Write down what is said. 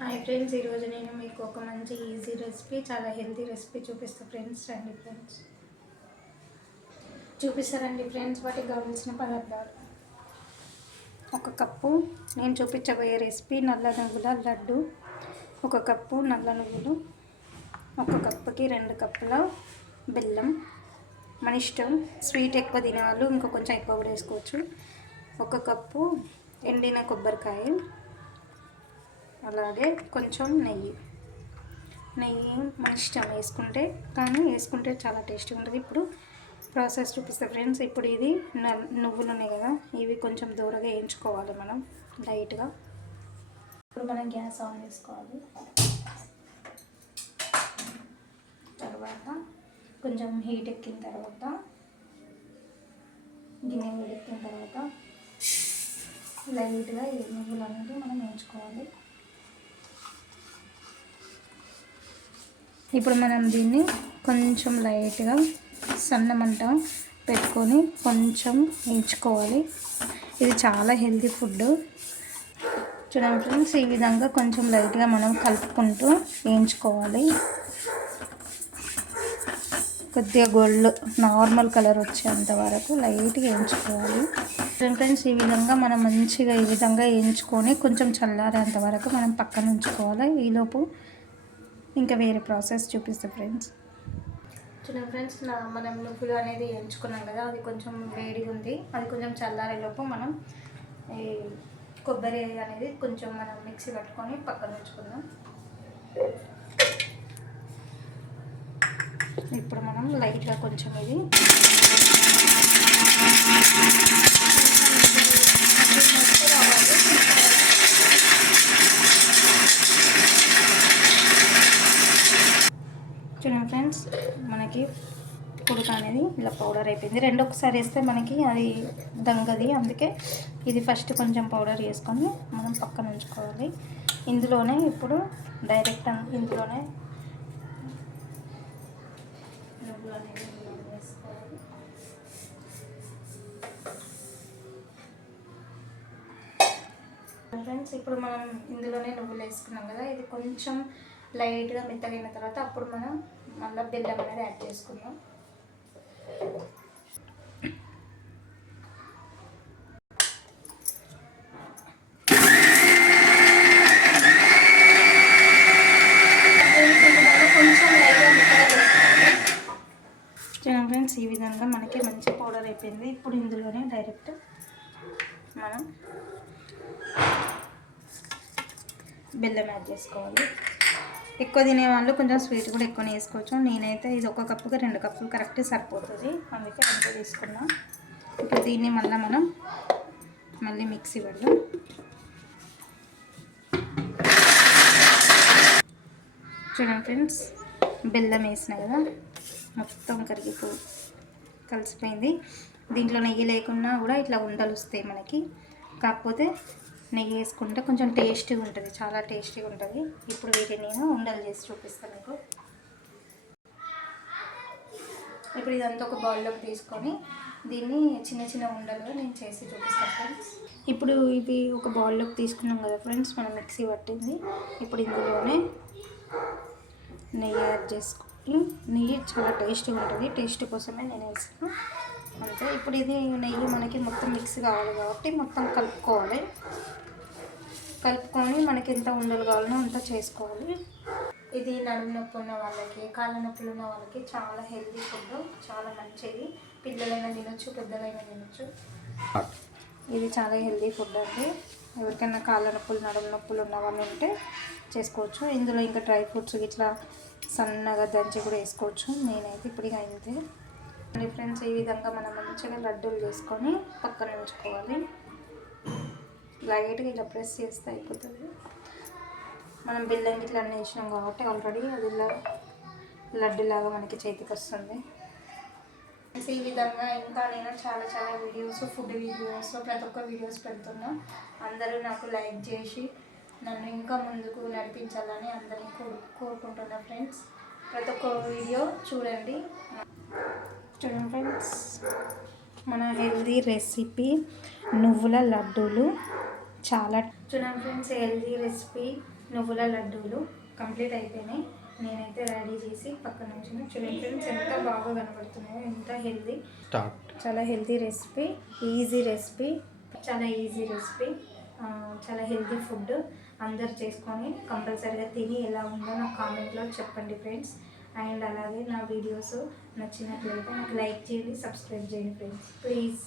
Hi friends, ఈరోజు నేను మీకు ఒక మంచి ఈజీ రెసిపీ, చాలా హెల్తీ రెసిపీ చూపిస్తాను ఫ్రెండ్స్. చూపిస్తారండి ఫ్రెండ్స్. వాటికి కావాల్సిన పదార్థాలు: ఒక కప్పు నేను చూపించబోయే రెసిపీ నల్ల నువ్వుల లడ్డు, ఒక కప్పు నల్ల నువ్వులు, ఒక కప్పుకి 2 కప్పుల బెల్లం, మన ఇష్టం. స్వీట్ ఎక్కువ తినేవాళ్ళు ఇంకా కొంచెం ఎక్కువ కూడా వేసుకోవచ్చు. ఒక కప్పు ఎండిన కొబ్బరికాయ, అలాగే కొంచెం నెయ్యి మన ఇష్టం వేసుకుంటే, కానీ వేసుకుంటే చాలా టేస్టీగా ఉంటుంది. ఇప్పుడు ప్రాసెస్ చూపిస్తా ఫ్రెండ్స్. ఇప్పుడు ఇది నువ్వులు ఉన్నాయి కదా, ఇవి కొంచెం దూరగా వేయించుకోవాలి మనం లైట్గా. ఇప్పుడు మనం గ్యాస్ ఆన్ చేసుకోవాలి. తర్వాత కొంచెం హీట్ ఎక్కిన తర్వాత, గిన్నె వేడెక్కిన తర్వాత లైట్గా ఈ నువ్వులు అనేది మనం వేయించుకోవాలి. ఇప్పుడు మనం దీన్ని కొంచెం లైట్గా సన్నమంట పెట్టుకొని కొంచెం వేయించుకోవాలి. ఇది చాలా హెల్తీ ఫుడ్. చూడండి ఫ్రెండ్స్, ఈ విధంగా కొంచెం లైట్గా మనం కలుపుకుంటూ వేయించుకోవాలి. కొద్దిగా గోల్డ్ నార్మల్ కలర్ వచ్చేంత వరకు లైట్గా వేయించుకోవాలి. ఫ్రెండ్స్, ఈ విధంగా మనం మంచిగా ఈ విధంగా వేయించుకొని కొంచెం చల్లారేంత వరకు మనం పక్కన ఉంచుకోవాలి. ఈలోపు ఇంకా వేరే ప్రాసెస్ చూపిస్తాం ఫ్రెండ్స్. చూడండి ఫ్రెండ్స్, మనం నువ్వులు అనేది వేయించుకున్నాం కదా, అది కొంచెం వేడిగా ఉంది. అది కొంచెం చల్లారేలోపు మనం ఈ కొబ్బరి అనేది కొంచెం మనం మిక్సీ పట్టుకొని పక్కన ఉంచుకుందాం. ఇప్పుడు మనం లైట్గా కొంచెం ఇది చూడండి ఫ్రెండ్స్, మనకి పుడక అనేది ఇలా పౌడర్ అయిపోయింది. రెండు ఒకసారి వేస్తే మనకి అది దంగది, అందుకే ఇది ఫస్ట్ కొంచెం పౌడర్ వేసుకొని మనం పక్కన ఉంచుకోవాలి. ఇందులోనే ఇప్పుడు డైరెక్ట్ ఇందులోనే నువ్వులు అనేది వేసుకోవాలి. ఫ్రెండ్స్, ఇప్పుడు మనం ఇందులోనే నువ్వులు వేసుకున్నాం కదా, ఇది కొంచెం లైట్గా మెత్తగైన తర్వాత అప్పుడు మనం మళ్ళీ బెల్లం అనేది యాడ్ చేసుకుందాం. చూడండి ఫ్రెండ్స్, ఈ విధంగా మనకి మంచి పౌడర్ అయిపోయింది. ఇప్పుడు ఇందులోనే డైరెక్ట్ మనం బెల్లం యాడ్ చేసుకోవాలి. ఎక్కువ తినేవాళ్ళు కొంచెం స్వీట్ కూడా ఎక్కువనే వేసుకోవచ్చు. నేనైతే ఇది 1 కప్పుకి 2 కప్పులు కరెక్ట్ సరిపోతుంది, అందుకే అంతే తీసుకున్నా. ఇప్పుడు దీన్ని మళ్ళీ మిక్సీ పెడదాం. చూడండి ఫ్రెండ్స్, బెల్లం వేసిన కదా, మొత్తం కలిసిపోయింది. దీంట్లో నెయ్యి లేకున్నా కూడా ఇట్లా ఉండలు వస్తాయి మనకి. కాకపోతే నెయ్యి వేసుకుంటే కొంచెం టేస్టీగా ఉంటుంది, చాలా టేస్టీగా ఉంటుంది. ఇప్పుడు వీటిని నేను ఉండలు చేసి చూపిస్తాను మీకు. ఇప్పుడు ఇదంతా ఒక బౌల్లోకి తీసుకొని దీన్ని చిన్న చిన్న ఉండలుగా నేను చేసి చూపిస్తాను ఫ్రెండ్స్. ఇప్పుడు ఇవి ఒక బౌల్లోకి తీసుకున్నాం కదా ఫ్రెండ్స్, మనం మిక్సీ పట్టింది. ఇప్పుడు ఇందులోనే నెయ్యి యాడ్ చేసుకొని, నెయ్యి చాలా టేస్టీగా ఉంటుంది, టేస్ట్ కోసమే నేను వేసాను అంతే. ఇప్పుడు ఇది నెయ్యి మనకి మొత్తం మిక్స్ కావాలి కాబట్టి మొత్తం కలుపుకొని మనకి ఎంత ఉండలు కావాలో అంత చేసుకోవాలి. ఇది నడుము నొప్పి ఉన్న వాళ్ళకి, కాళ్ళ నొప్పులు ఉన్న వాళ్ళకి చాలా హెల్తీ ఫుడ్, చాలా మంచిది. పిల్లలైనా తినొచ్చు, పెద్దలైనా తినొచ్చు. ఇది చాలా హెల్తీ ఫుడ్ అండి. ఎవరికైనా కాళ్ళ నొప్పులు, నడుము నొప్పులు ఉన్న వాళ్ళు ఉంటే చేసుకోవచ్చు. ఇందులో ఇంకా డ్రై ఫ్రూట్స్ ఇట్లా సన్నగా దంచి కూడా వేసుకోవచ్చు. నేనైతే ఇప్పుడు అంతే ఫ్రెండ్స్. ఈ విధంగా మనం మంచిగా లడ్డూలు చేసుకొని పక్కన ఉంచుకోవాలి. లైట్గా ఇలా ప్రెస్ చేస్తే అయిపోతుంది. మనం బెల్లం ఇట్లా అన్నీ వేసినాం కాబట్టి ఆల్రెడీ అది ఇలా లడ్డులాగా మనకి చేతికి వస్తుంది. ఈ విధంగా ఇంకా నేను చాలా చాలా వీడియోస్, ఫుడ్ వీడియోస్, ప్రతి ఒక్క వీడియోస్ పెడుతున్నా. అందరూ నాకు లైక్ చేసి నన్ను ఇంకా ముందుకు నడిపించాలని అందరినీ కోరుకుంటున్నా ఫ్రెండ్స్. ప్రతి ఒక్క వీడియో చూడండి ఫ్రెండ్స్. మన హెల్దీ రెసిపీ నువ్వుల లడ్డూలు చాలా చూడండి ఫ్రెండ్స్, హెల్దీ రెసిపీ నువ్వుల లడ్డూలు కంప్లీట్ అయిపోయినాయి. నేనైతే రెడీ చేసి పక్కన ఉంచిన. చూడండి ఫ్రెండ్స్ ఎంత బాగా కనబడుతున్నాయో, ఎంత హెల్దీ. చాలా హెల్దీ రెసిపీ, ఈజీ రెసిపీ, చాలా ఈజీ రెసిపీ, చాలా హెల్దీ ఫుడ్. అందరు చేసుకొని కంపల్సరీగా తిని ఎలా ఉందో నాకు కామెంట్లో చెప్పండి ఫ్రెండ్స్. అండ్ అలాగే నా వీడియోస్ నచ్చినట్లయితే నాకు లైక్ చేయండి, సబ్స్క్రైబ్ చేయండి ఫ్రెండ్స్ ప్లీజ్.